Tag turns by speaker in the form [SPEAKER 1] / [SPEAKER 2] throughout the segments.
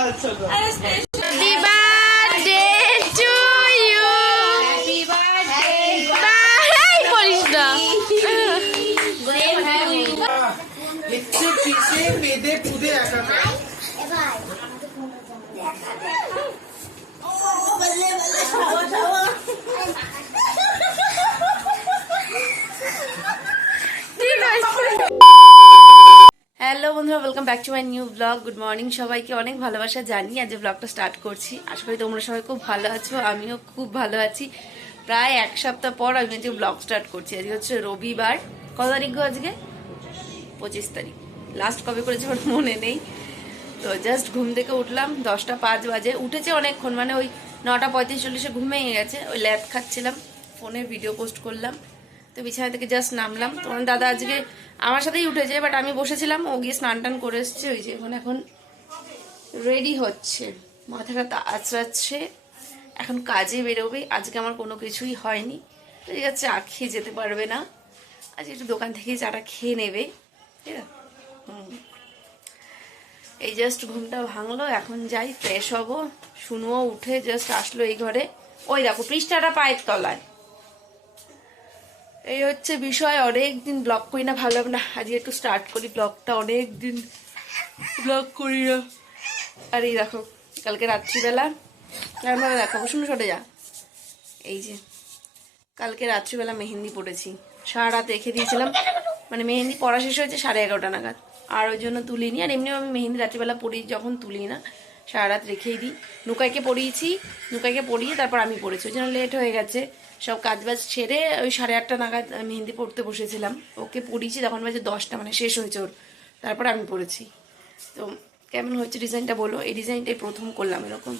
[SPEAKER 1] আচ্ছা গো।
[SPEAKER 2] Happy welcome back to my new blog good morning সবাইকে অনেক ভালোবাসা জানি আজ ব্লগটা স্টার্ট করছি। আশা করি তোমরা সবাই খুব ভালো আছো, আমিও খুব ভালো আছি। প্রায় এক সপ্তাহ পর আমি আজকে ব্লগ স্টার্ট করছি, আজকে হচ্ছে রবিবার। কত তারিখ গো আজকে? পঁচিশ তারিখ। লাস্ট কবে করেছি আমার মনে নেই। তো জাস্ট ঘুম থেকে উঠলাম, দশটা পাঁচ বাজে। উঠেছে অনেকক্ষণ মানে ওই নটা পঁয়ত্রিশ চল্লিশে ঘুমিয়ে গেছে। ওই ল্যাদ খাচ্ছিলাম, ফোনে ভিডিও পোস্ট করলাম। তো বিছানা থেকে জাস্ট নামলাম। তোমার দাদা আজকে আমার সাথেই উঠেছে বাট আমি বসেছিলাম, ও গিয়ে স্নান টান করে এসছে, ওই যে এখন এখন রেডি হচ্ছে। মাথাটা আঁচড়াচ্ছে। এখন কাজে বেরোবে। আজকে আমার কোনো কিছুই হয়নি। তো ঠিক আছে চা খেয়ে যেতে পারবে না। আজ একটু দোকান থেকেই চাটা খেয়ে নেবে। ঠিক আছে। এই জাস্ট ঘুমটা ভাঙলো, এখন যাই ফ্রেশ হব। শুনুও উঠে জাস্ট আসলো এই ঘরে। ওই দেখো, পৃষ্ঠাটা পায়ের তলায়। এই হচ্ছে বিষয় অনেক দিন ব্লগ করি না ভালো না, আজকে একটু স্টার্ট করি ব্লগটা অনেক দিন ব্লগ করি না। আর এই দেখো, কালকে রাত্রিবেলা কেমন দেখাবো, শুনে সরে যা। এই যে, কালকে রাত্রিবেলা মেহেন্দি পড়েছি, সারা রাত রেখে দিয়েছিলাম। মানে মেহেন্দি পড়া শেষ হয়েছে সাড়ে এগারোটা নাগাদ, আর ওই জন্য তুলিনি। আর এমনিও আমি মেহেন্দি রাত্রিবেলা পড়ি, যখন তুলি না সারা রাত রেখেই দিই। নুকাইকে পড়িয়েছি, নুকাইকে পড়িয়ে তারপর আমি পড়েছি। ওই জন্য লেট হয়ে গেছে। সব কাজ বাজ ছেড়ে ওই সাড়ে আটটা নাগাদ মেহেন্দি পড়তে বসেছিলাম। ওকে পড়িয়েছি, তখন বাজে দশটা মানে শেষ হয়েছে ওর। তারপর আমি পড়েছি। তো কেমন হচ্ছে ডিজাইনটা বলো? এই ডিজাইনটাই প্রথম করলাম এরকম।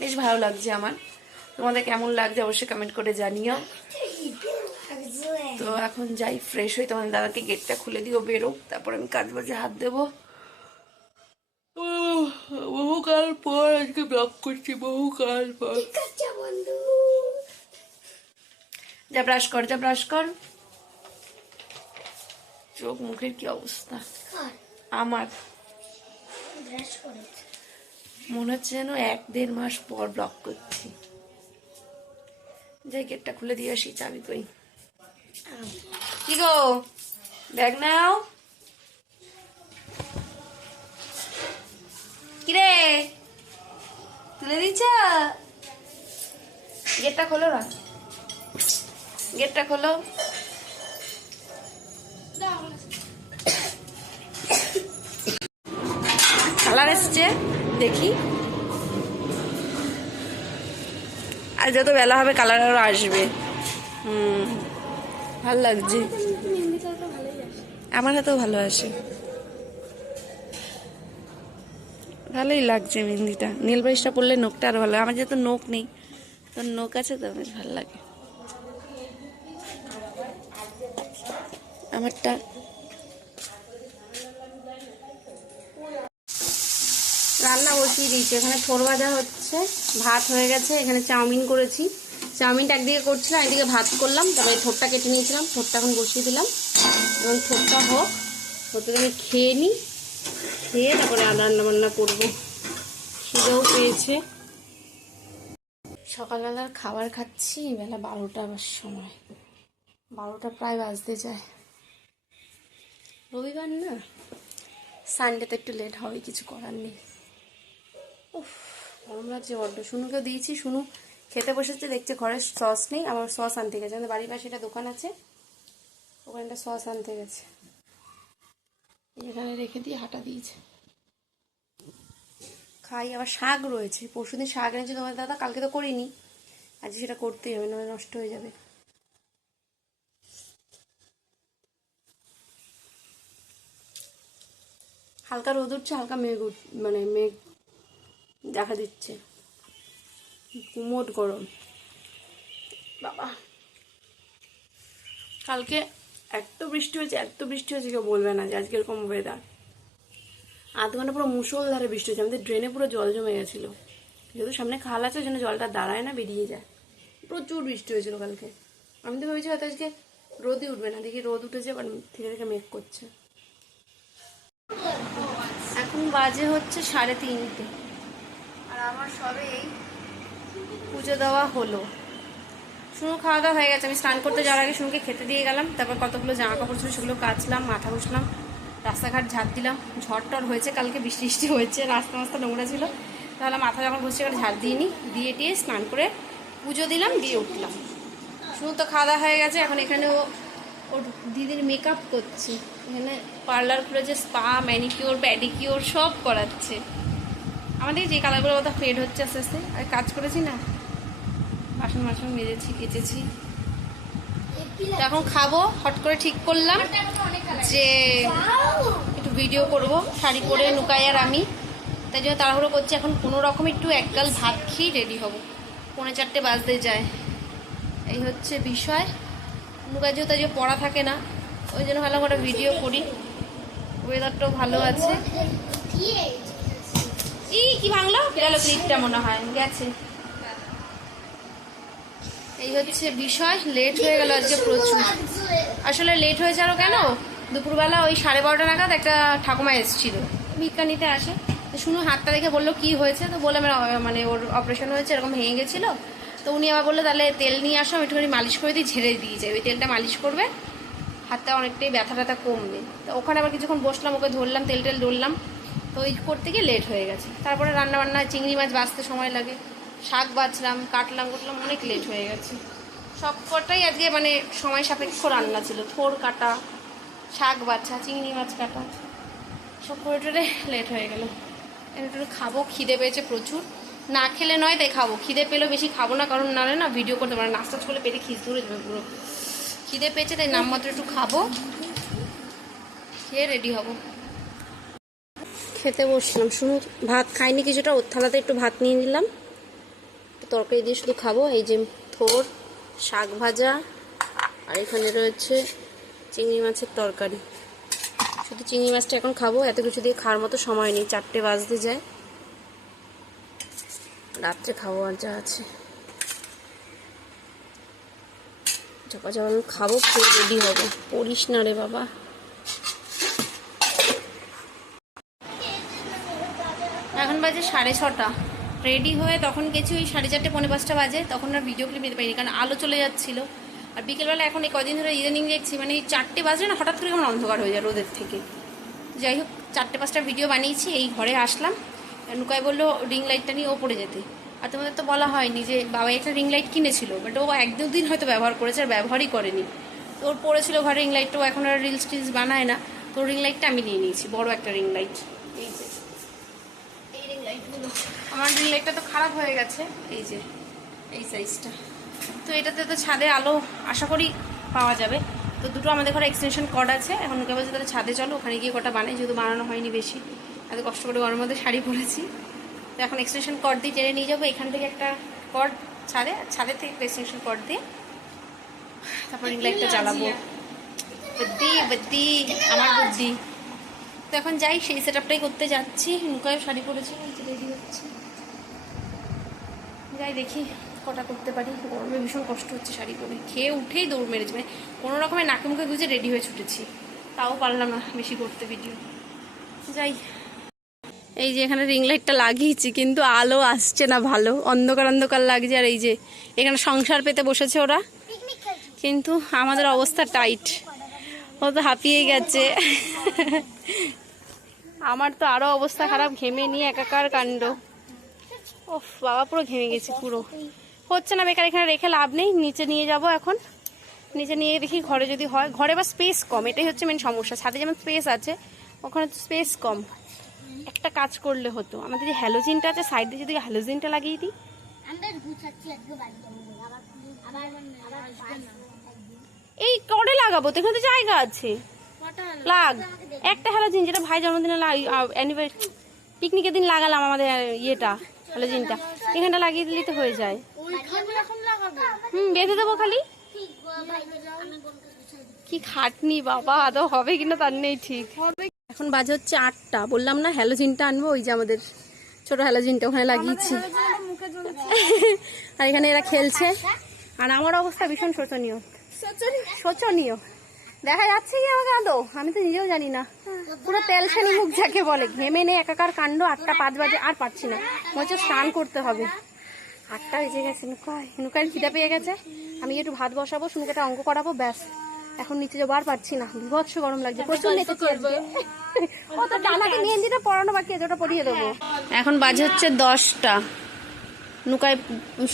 [SPEAKER 2] বেশ ভালো লাগছে আমার। তোমাদের কেমন লাগছে অবশ্যই কমেন্ট করে জানিও। তো এখন যাই ফ্রেশ হই তোমাদের দাদাকে গেটটা খুলে দিও বেরো তারপর আমি কাজ বাজে হাত দেবো। বহুকাল পর আজকে ব্লগ করছি বহুকাল পর। যা ব্রাশ কর যা ব্রাশ কর। চোখ মুখের কি অবস্থা? আমার। মনে হচ্ছে যেন এক দেড় মাস পর ব্লগ করছি। যাই গেটটা খুলে দিয়ে আসি চাবি কই কি গো? ব্যাগ নাও। কিরে? তুলে দিচ্ছ গেটটা খোলো না। গেটটা খোলো। কালার এসছে, দেখি। আর যত বেলা হবে কালার আরও আসবে। হুম, ভালো লাগছে। আমার হাতেও ভালো আসে। ভালোই লাগছে মেহেন্দিটা। নীল পালিশটা পরলে নোকটা আরও ভালো আমার যেহেতু নোক নেই, তো নোক আছে তো, বেশ ভালো লাগে। আমারটা রান্না বসিয়ে দিয়েছি। এখানে থোর ভাজা হচ্ছে, ভাত হয়ে গেছে। এখানে চাউমিন করেছি। চাউমিনটা একদিকে করছিলাম, একদিকে ভাত করলাম। তারপরে থোরটা কেটে নিয়েছিলাম। থোরটা এখন বসিয়ে দিলাম। এবং থোরটা হোক। থোরটা আমি খেয়ে নিই। খেয়ে তারপরে আর রান্না বান্না করব। খিদেও পেয়েছে। সকালবেলার খাবার খাচ্ছি, বেলা বারোটা সময়। বারোটা প্রায় বাজতে যায়। রবিবার না? সানডেতে একটু লেট হবে, কিছু করার নেই। উফ, গরম লাগছে বড্ড। শুনুকে দিয়েছি শুনু খেতে বসেছে, দেখছে ঘরে সস নেই আমার সস আনতে গেছে। আমাদের বাড়ির পাশে একটা দোকান আছে ওখানটা সস আনতে গেছে। এখানে রেখে দিয়ে হাঁটা দিয়েছে। খাই, আবার শাক রয়েছে। পরশুদিন শাক এনেছে তোমার দাদা, কালকে তো করিনি। আজকে সেটা করতেই হবে, নাহলে নষ্ট হয়ে যাবে। হালকা রোদ উঠছে, হালকা মেঘ মানে মেঘ দেখা দিচ্ছে। কুমোট গরম। বাবা। কালকে এত বৃষ্টি হয়েছে, এত বৃষ্টি হয়েছে, কেউ বলবে না যে আজকে এরকম ওয়েদার আধ ঘণ্টা পুরো মুসলধারে বৃষ্টি হয়েছে, আমাদের ড্রেনে পুরো জল জমে গেছিল। যেহেতু সামনে খাল আছে জন্য জলটা দাঁড়ায় না, বেরিয়ে যায়। প্রচুর বৃষ্টি হয়েছিল কালকে। আমি তো ভেবেছি হয়তো আজকে রোদই উঠবে না, দেখি রোদ উঠেছে আবার থেকে থেকে মেঘ করছে। এখন বাজে হচ্ছে সাড়ে তিনটে। আর আমার সবে পুজো দেওয়া হলো। শুনু খাওয়া দাওয়া হয়ে গেছে। আমি স্নান করতে যাওয়ার আগে শুনুকে খেতে দিয়ে গেলাম। তারপর কতগুলো জামা কাপড় ছিল সেগুলো কাচলাম, মাথা ঘষলাম, রাস্তাঘাট ঝাড় দিলাম। ঝড় টর হয়েছে, কালকে বৃষ্টি বৃষ্টি হয়েছে, রাস্তা রাস্তা নোংরা ছিল। তাহলে মাথা যখন ঘষছে, এবার ঝাড় দিইনি। দিয়ে টিয়ে স্নান করে পুজো দিলাম, দিয়ে উঠলাম। শুনু তো খাওয়া দাওয়া হয়ে গেছে, এখন এখানে ও ওর দিদির মেকআপ করছে। এখানে পার্লার খুলে যে স্পা ম্যানিকিওর প্যাডিকিওর সব করাচ্ছে। আমাদের যে কালারগুলো কথা ফেড হচ্ছে আস্তে আস্তে, আর কাজ করেছি না? বাসন বাসন মেজেছি কেচেছি। এখন খাব হট করে ঠিক করলাম যে একটু ভিডিও করব শাড়ি পরে নুকাই আর আমি। তাই জন্য তাড়াহুড়ো করছি এখন কোনো রকম একটু একগাল ভাত খেয়ে রেডি হব। পৌনে চারটে বাজতে যায়। এই হচ্ছে বিষয়। নুকাই যেহেতু আজকে পড়া থাকে না ওই জন্য ভালো করে ভিডিও করি। ওয়েদারটাও ভালো আছে। এই কি ভাঙলো? গেল ক্লিপটা মনে হয় গেছে। এই হচ্ছে বিষয় লেট হয়ে গেল আজকে প্রচুর। আসলে লেট হয়েছে আরও কেন? দুপুরবেলা ওই সাড়ে বারোটা নাগাদ একটা ঠাকুমা এসেছিল। ভিক্ষা নিতে আসে। শুনো হাতটা দেখে বলল, কি হয়েছে? তো বললাম মানে ওর অপারেশন হয়েছে, এরকম ভেঙে গেছিল। তো উনি আবার বলল, তাহলে তেল নিয়ে আসো, আমি একটুখানি মালিশ করে দিই, ঝেড়ে দিয়ে যাই। ওই তেলটা মালিশ করবে, হাতটা অনেকটাই ব্যথা ট্যাথা কমবে। তো ওখানে আবার কিছুক্ষণ বসলাম, ওকে ধরলাম, তেল টেল ধরলাম। তো ওই করতে গিয়ে লেট হয়ে গেছে। তারপরে রান্না বান্না চিংড়ি মাছ বাছতে সময় লাগে। শাক বাছলাম কাটলাম, কুটলাম, অনেক লেট হয়ে গেছে। সব কটাই আজকে মানে সময় সাপেক্ষ রান্না ছিল। থোর কাটা, শাক বাছা, চিংড়ি মাছ কাটা। সব করে লেট হয়ে গেল। একটু খাব, খিদে পেয়েছে প্রচুর। না খেলে নয়, তাই খাব। খিদে পেলেও বেশি খাব না, কারণ নাহলে না ভিডিও করতে পারে নাস্তা করলে পেটে খিদ ধরে যাবে পুরো। খিদে পেয়েছে, তাই নামমাত্র একটু খাব। খেয়ে রেডি হব। খেতে বসলাম। শুনুন, ভাত খাইনি, কিছুটা ওর থালাতে একটু ভাত নিয়ে নিলাম। তরকারি দিয়ে শুধু খাব। এই যে থোর, শাক ভাজা, আর এখানে রয়েছে চিংড়ি মাছের তরকারি। শুধু চিংড়ি মাছটা এখন খাব, এত কিছু দিয়ে খাওয়ার মতো সময় নেই, চারটে বাজতে যায়। রাত্রে খাব আর যা আছে। যখন যখন খাব, খেয়ে রেডি হব। পড়িস না রে বাবা। এখন বাজে সাড়ে ছটা। রেডি হয়ে তখন গেছি ওই সাড়ে চারটে, পৌনে পাঁচটা বাজে। তখন আর ভিডিও ক্লিপ নিতে পারিনি, কারণ আলো চলে যাচ্ছিল। আর বিকেলবেলা এখন এই কদিন ধরে ইদানিং দেখছি মানে এই চারটে বাজে না হঠাৎ করে কেমন অন্ধকার হয়ে যায় রোদের থেকে। যাই হোক, চারটে পাঁচটা ভিডিও বানিয়েছি, এই ঘরে আসলাম। নুকাই বলল রিং লাইটটা নিয়ে ও পড়ে যেতে। আর তোমাদের তো বলা হয়নি যে বাবা একটা রিং লাইট কিনেছিল বাট ও এক দুদিন হয়তো ব্যবহার করেছে আর ব্যবহারই করেনি। তো ওর পড়েছিল ঘরে রিং লাইটটা ও এখন আর রিলস টিলস বানায় না। তো রিং লাইটটা আমি নিয়ে নিয়েছি, বড় একটা রিং লাইট এই যে, এই রিং লাইটগুলো আমার রিং লাইটটা তো খারাপ হয়ে গেছে। এই যে এই সাইজটা তো এটাতে তো ছাদে আলো আশা করি পাওয়া যাবে। তো দুটো আমাদের ঘরে এক্সটেনশন কর্ড আছে। এখন ওকে বলছে তাহলে ছাদে চলো ওখানে গিয়ে কটা বানাই যেহেতু বানানো হয়নি বেশি। এত কষ্ট করে গরমের মধ্যে শাড়ি পরেছি। তো এখন এক্সটেনশন কর্ড দিয়ে টেনে নিয়ে যাব। এখান থেকে একটা কর্ড ছাদে ছাদের থেকে একটা এক্সটেনশন কর্ড দিয়ে তারপর রিং লাইটটা জ্বালাবো। বুদ্ধি বুদ্ধি আমার বুদ্ধি। তো এখন যাই সেই সেট আপটাই করতে যাচ্ছি। নুকায় শাড়ি পরেছি রেডি হচ্ছে। যাই দেখি কটা করতে পারি। গরমে ভীষণ কষ্ট হচ্ছে শাড়ি পরে। খেয়ে উঠেই দৌড় মেরেছি। মানে কোনো রকমের নাকে মুখে গুজে রেডি হয়ে ছুটেছি। তাও পারলাম না বেশি করতে ভিডিও যাই। এই যে এখানে রিং লাইটটা লাগিয়েছি, কিন্তু আলো আসছে না ভালো। অন্ধকার অন্ধকার লাগছে। আর এই যে এখানে সংসার পেতে বসেছে ওরা। কিন্তু আমাদের অবস্থা টাইট ও তো হাঁপিয়ে গেছে। আমার তো আরও অবস্থা খারাপ। ঘেমে নিয়ে একাকার কাণ্ড। ও বাবা পুরো ঘেমে গেছি পুরো। হচ্ছে না বেকার এখানে রেখে লাভ নেই নিচে নিয়ে যাব এখন। নিচে নিয়ে দেখি ঘরে যদি হয় ঘরে বা স্পেস কম এটাই হচ্ছে মেন সমস্যা। ছাদে যেমন স্পেস আছে ওখানে তো স্পেস কম। একটা কাজ করলে হতো। আমাদের যে হ্যালোজিনটা আছে সাইডে যদি হ্যালোজিনটা লাগিয়ে দিই। এই করে লাগাবো? তো এখানে তো জায়গা আছে। লাগ। একটা হ্যালোজিন যেটা ভাই জন্মদিনে অ্যানিভার্সারি পিকনিকের দিন লাগালাম আমাদের ইয়েটা। হ্যালোজিনটা এখানটা লাগিয়ে দিলেই তো হয়ে যায়। হুম বেঁধে দেবো খালি। কি খাটনি বাবা আদৌ হবে কিনা তার নেই ঠিক। এখন বাজে হচ্ছে আটটা। বললাম না হ্যালোজিনটা আনব ওই যে আমাদের ছোট হ্যালোজিনটা ওখানে লাগিয়েছি। আর এখানে এরা খেলছে। আর আমার অবস্থা ভীষণ শোচনীয়। শোচনীয়। দেখা যাচ্ছে কি আমাকে আদৌ আমি তো নিজেও জানি না।
[SPEAKER 3] পুরো তেলছানি মুখ যাকে বলে। ঘেমে নেই একাকার কাণ্ড আটটা পাঁচ বাজে আর পারছি না। মনে হচ্ছে স্নান করতে হবে। আটটা বেজে গেছে নুকায় নুকায় খিদা পেয়ে গেছে। আমি একটু ভাত বসাবো শুনুকে একটা অঙ্ক করাবো ব্যাস। এখন নিচে যাব আর পারছি না। বিভৎস গরম লাগছে প্রচুর আজকে ও তো ডানাকে মেহেন্দিটা পড়ানো বাকি আছে ওটা পরিয়ে দেবো।
[SPEAKER 2] এখন বাজে হচ্ছে দশটা। নুকায়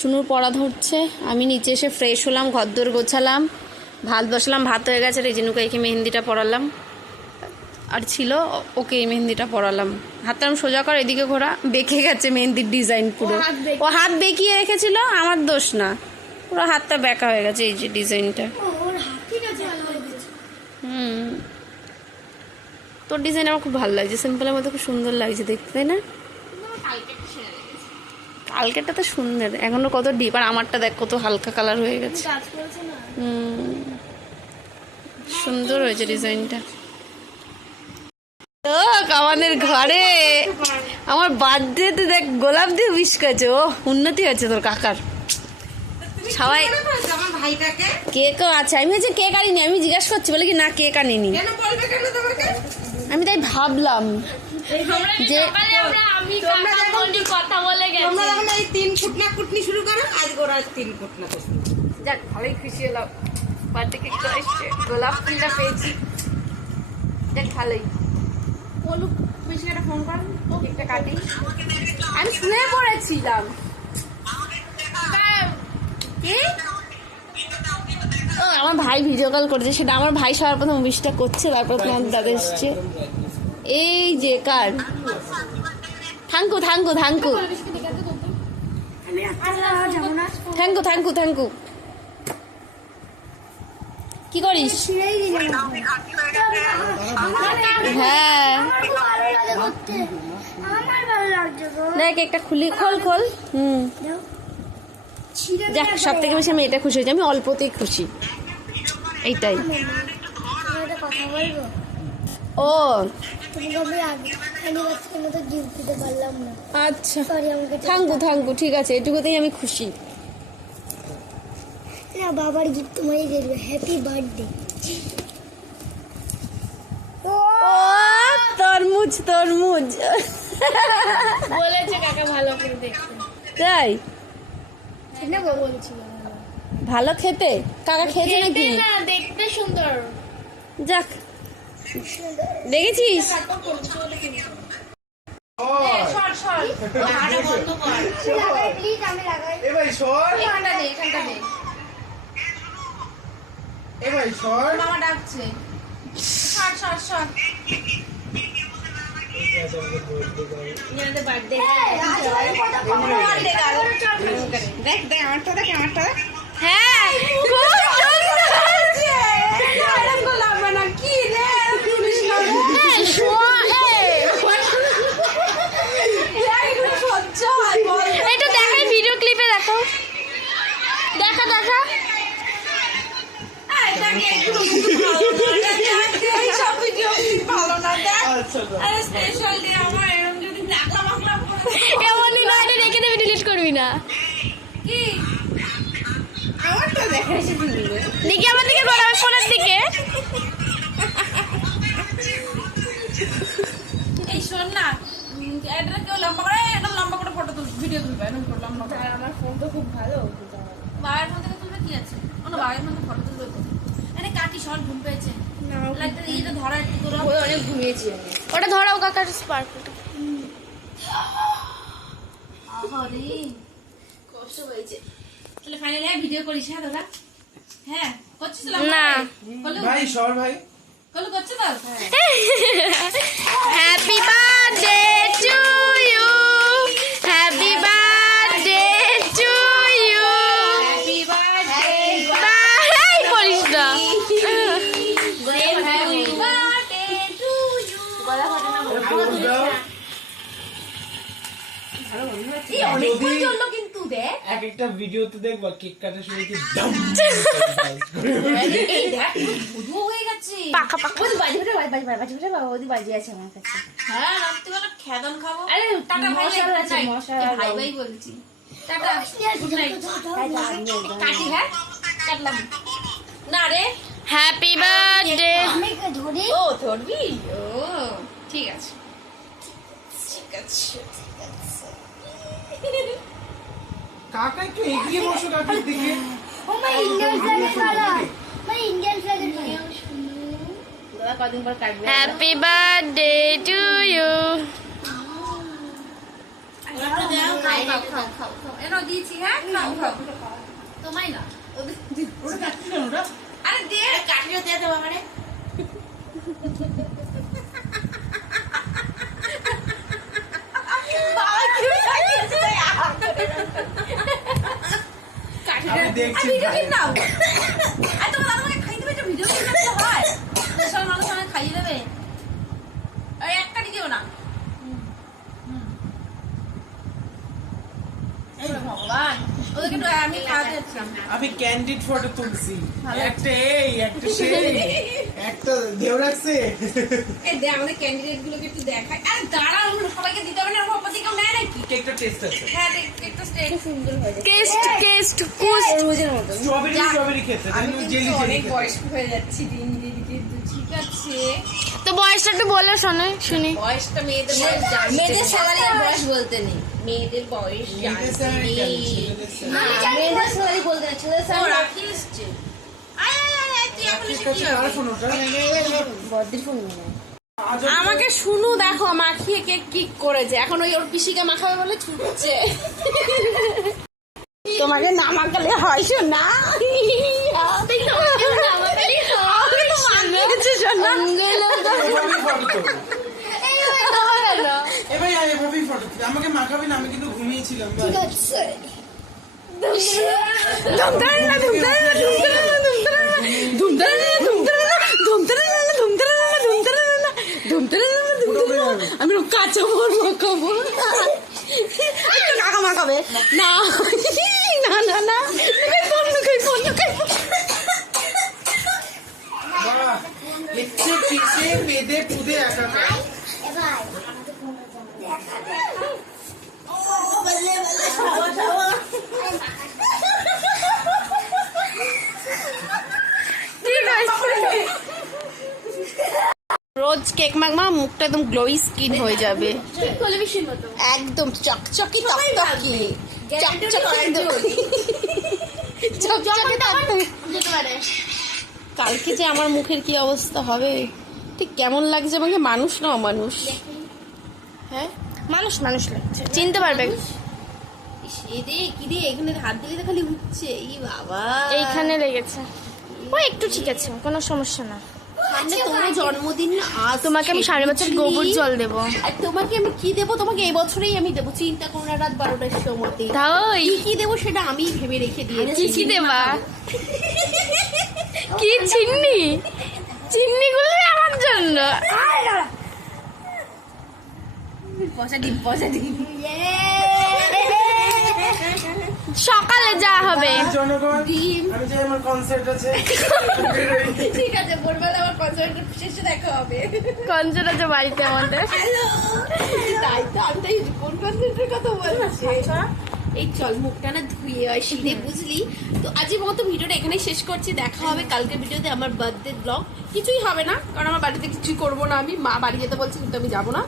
[SPEAKER 2] শুনুর পড়া ধরছে। আমি নিচে এসে ফ্রেশ হলাম ঘরদোর গোছালাম। ভাত বসলাম ভাত হয়ে গেছে যে নুকাইকে মেহেন্দিটা পড়ালাম আর ছিল ওকে এই মেহেন্দিটা পড়ালাম হাতটা আমি সোজা কর এদিকে ঘোরা বেঁকে গেছে মেহেন্দির ডিজাইন পুরো। ও হাত বেঁকিয়ে রেখেছিল আমার দোষ না। পুরো হাতটা বেঁকা হয়ে গেছে এই যে ডিজাইনটা। হুম। তোর ডিজাইন আমার খুব ভালো লাগছে সিম্পলের মধ্যে খুব সুন্দর লাগছে দেখতে তাই না? কালকেটা তো সুন্দর এখনও কত ডিপ আর আমারটা দেখ কত হালকা কালার হয়ে গেছে। হুম। সুন্দর হয়েছে ডিজাইনটা। আমাদের ঘরে। আমার বার্থডেতে দেখ গোলাপ দিয়ে উইশ করেছে ও উন্নতি হয়েছে তোর কাকার। সবাই
[SPEAKER 1] আমার ভাইটাকে
[SPEAKER 2] কেকও আছে? আমি হচ্ছে কেক আনিনি আমি জিজ্ঞাসা করছি বলে কি না কেক আনিনি।
[SPEAKER 1] কেন বলবে কেন তোমাকে?
[SPEAKER 2] আমি তাই ভাবলাম যে
[SPEAKER 4] আমি কাকা বলি কথা বলে
[SPEAKER 1] তোমরা এই তিন ফুটনা কুটনি শুরু করো আজ ওরা তিন ফুটনা
[SPEAKER 2] যাক ভালোই খুশি হলাম। কেকটা এসছে। গোলাপ ফুলটা পেয়েছি। যাক ভালোই। বলু বেশি একটা ফোন কর। কেকটা কাটি। আমি শুয়ে পড়েছিলাম। কি? আমার ভাই ভিডিও কল করেছে। সেটা আমার ভাই সবার প্রথম উইশটা করছে তারপর তোমার দাদা এসছে। এই যে কার? Thank you thank you thank you thank you thank you thank you কি করিস? হ্যাঁ। দেখ, একটা খুলি, খোল খোল। হুম। যাক, সব থেকে বেশি আমি এটা খুশি হয়েছি। আমি অল্পতেই খুশি। এইটাই। ও। আচ্ছা। থাঙ্কু থাঙ্কু ঠিক আছে, এটুকুতেই আমি খুশি।
[SPEAKER 4] বাবার গিফট তোমারই দেখবে হ্যাপি বার্থডে
[SPEAKER 2] ও তরমুজ তরমুজ।
[SPEAKER 4] বলেছে কাকা ভালো করে দেখতে।
[SPEAKER 2] তাই?
[SPEAKER 4] না বলছিল
[SPEAKER 2] ভালো। খেতে? কাকা খেয়েছে নাকি?
[SPEAKER 4] না দেখতে সুন্দর।
[SPEAKER 2] যাক। দেখেছিস?
[SPEAKER 4] লাগাই প্লিজ আমি লাগাই।
[SPEAKER 1] এ ভাই সর এ ভাই সর দেখ দেখ আমারটা দেখ আমারটা দেখ
[SPEAKER 2] হ্যাঁ
[SPEAKER 5] তুল ভিডিও তুলবে এরকম করে লম্বা করে আমার ফোন তো খুব ভালো। বাবার ফোন থেকে তুলবে কি আছে? কোনো বাবার ফোন ফটো তুলবে তো? কাটি শর্ট ঘুম পেয়েছে। লাইটটা ইয়েটা ধরা একটু করে অনেক ঘুমিয়েছি
[SPEAKER 2] ওটা ধরাও কাকার স্পার্কটা
[SPEAKER 5] আহারে। কষ্ট হয়েছে। তাহলে ফাইনালি ভিডিও করিস হ্যাঁ দাদা? হ্যাঁ করছিস
[SPEAKER 2] না।
[SPEAKER 5] কলু
[SPEAKER 1] ভাই সর ভাই।
[SPEAKER 5] কলু করছে তো?
[SPEAKER 2] হ্যাপি বার্থডে টু ইউ
[SPEAKER 5] কিন্তু দেখ
[SPEAKER 1] এক একটা ভিডিওতে দেখবা কেক কাটার সময় কি দাম
[SPEAKER 5] এই দেখ বুধু হয়ে গেছে
[SPEAKER 2] পাকা পাকা
[SPEAKER 3] ওই বাজি ফেটে বাজি বাজি ফেটে ওদি বাজি আছে আমার কাছে
[SPEAKER 5] হ্যাঁ রাত্রিবেলা খেদন খাব
[SPEAKER 3] আরে,
[SPEAKER 5] টাটা ভাই
[SPEAKER 3] আছে,
[SPEAKER 5] নাই। ভাই ভাই বলছি টাটা গুড নাইট কাটি হ্যাঁ কাটলাম না রে
[SPEAKER 3] হ্যাপি বার্থডে
[SPEAKER 4] আমি
[SPEAKER 2] ও ধরবি ও ঠিক আছে আছে
[SPEAKER 6] কাকা একটু এগিয়ে বসো কাকার দিকে।
[SPEAKER 4] ও মাই ইন্ডিয়ান ফ্ল্যাগের colour my Indian ফ্ল্যাগের colour
[SPEAKER 3] happy birthday to you
[SPEAKER 2] তোমায় না। আরে দে। কাটিও দিয়ে দেবো মানে
[SPEAKER 6] আমি দেখছি ভাই।
[SPEAKER 2] নাও আর তোমার দাদা আমাকে খাইয়ে দেবে ভিডিও করতে হয় সব মানুষ আমাকে খাইয়ে দেবে আরে একটা দিও না এই ভগবান ওদেরকে তো আমি খাওয়াতে যাচ্ছিলাম
[SPEAKER 6] আমি ক্যান্ডিড ফটো তুলছি। একটা এই একটা সেই। একটা দেও রাখছে।
[SPEAKER 2] এই দে আমাদের ক্যান্ডিডেট গুলোকে একটু দেখাই। আরে দাঁড়া সবাইকে দিতে হবে না ওর বাবা কেউ নেয়
[SPEAKER 6] কেকটা টেস্ট আছে।
[SPEAKER 2] হ্যাঁ সুন্দর হয়ে
[SPEAKER 3] কেস্ট কেস্ট
[SPEAKER 2] রোজের মতো।
[SPEAKER 6] স্ট্রবেরি স্ট্রবেরি খেতে
[SPEAKER 2] আমি
[SPEAKER 6] আমি জেলি
[SPEAKER 2] অনেক বয়স্ক হয়ে যাচ্ছি দিন দিন ঠিক আছে।
[SPEAKER 3] তো বয়সটা একটু বলে শোনে শুনি।
[SPEAKER 2] বয়সটা মেয়েদের বয়স মেয়েদের স্যালারি বয়স বলতে নেই। মেয়েদের বয়স
[SPEAKER 6] মেয়েদের
[SPEAKER 2] স্যালারি বলতে নেই। ছেলেদের রাখি এসছে। হবে?
[SPEAKER 6] ফোন
[SPEAKER 2] বদ্রির
[SPEAKER 5] আমাকে শুনু দেখো মাখিয়ে কেক কি করেছে? এখন ওই ওর পিসিকে মাখাবে বলে ছুটছে। তোমাকে না মাখালে হয়
[SPEAKER 6] তুলি। আমাকে মাখাবে না আমি কিন্তু ঘুমিয়েছিলাম। ভাই। পুরো হয়ে যাবে।
[SPEAKER 5] আমি কাঁচা মোর মাখাবো একটু কাকা মাখাবে। না। না না না।
[SPEAKER 6] এচ্ছে পিছে পেদে পুদে একাকার।
[SPEAKER 4] এবার
[SPEAKER 5] রোজ কেক মাখমা মুখটা একদম গ্লোই স্কিন হয়ে যাবে। একদম চকচকি তকতকি চকচকি কালকে যে আমার মুখের কি অবস্থা হবে? ঠিক কেমন লাগছে আমাকে? মানুষ না অমানুষ? হ্যাঁ? মানুষ মানুষ লাগছে। চিনতে পারবে।
[SPEAKER 2] এরে কি রে এখানে হাত দিলে তো খালি উঠছে। এই বাবা।
[SPEAKER 5] এইখানে লেগেছে। ও একটু ঠিক আছে কোনো সমস্যা না।
[SPEAKER 2] সামনে তোমার জন্মদিন
[SPEAKER 5] তোমাকে আমি সাড়ে বছর গোবর জল দেবো।
[SPEAKER 2] আর তোমাকে আমি কি দেবো? তোমাকে এই বছরেই আমি দেবো। চিন্তা করো না রাত বারোটার সময়তে।
[SPEAKER 3] তাই?
[SPEAKER 2] কি কি দেবো সেটা আমি ভেবে রেখে দিয়েছি।
[SPEAKER 3] কি কি দেবা? কি চিন্নি? চিন্নি গুলো আমার জন্য
[SPEAKER 2] পয়সা ডিম
[SPEAKER 3] সকালে যা হবে।
[SPEAKER 6] জনগণ আমি যে আমার কনসার্ট আছে।
[SPEAKER 2] ঠিক আছে ভোরবেলা আমার কনসার্ট শেষে দেখা হবে।
[SPEAKER 3] কনসার্ট আছে বাড়িতে আমাদের।
[SPEAKER 2] তাই তো আমি তাই কোন কনসার্টের কথা বলছি? এই চল মুখটা না ধুয়ে হয় বুঝলি? তো আজকের মতো ভিডিওটা এখানেই শেষ করছি। দেখা হবে কালকের ভিডিওতে আমার বার্থডে ব্লগ কিছুই হবে না কারণ আমার বাড়িতে কিছুই করব না আমি। মা বাড়ি যেতে বলছি কিন্তু আমি যাব না।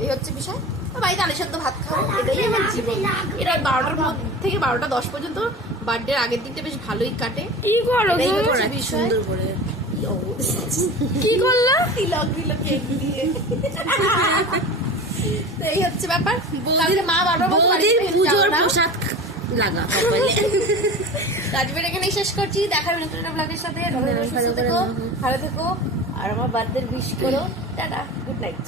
[SPEAKER 2] এই হচ্ছে বিষয়। বাড়িতে আলু সেদ্ধ ভাত খাব এটাই আমার জীবন। এরা বারোটার মধ্যে থেকে বারোটা দশ পর্যন্ত বার্থডে আগের দিনটা বেশ ভালোই কাটে।
[SPEAKER 3] কি করো।
[SPEAKER 2] সুন্দর করে।
[SPEAKER 3] কি করলা?
[SPEAKER 2] তিলক দিল কেক দিয়ে। এই হচ্ছে ব্যাপার। কালকে মা মতো বাড়িতে পুজোর প্রসাদ লাগা আজকের এখানেই শেষ করছি। দেখা হবে নতুন ব্লগের সাথে। ভালো থেকো ভালো থেকো আর আমার বার্থডে উইশ করো। Ta ta good night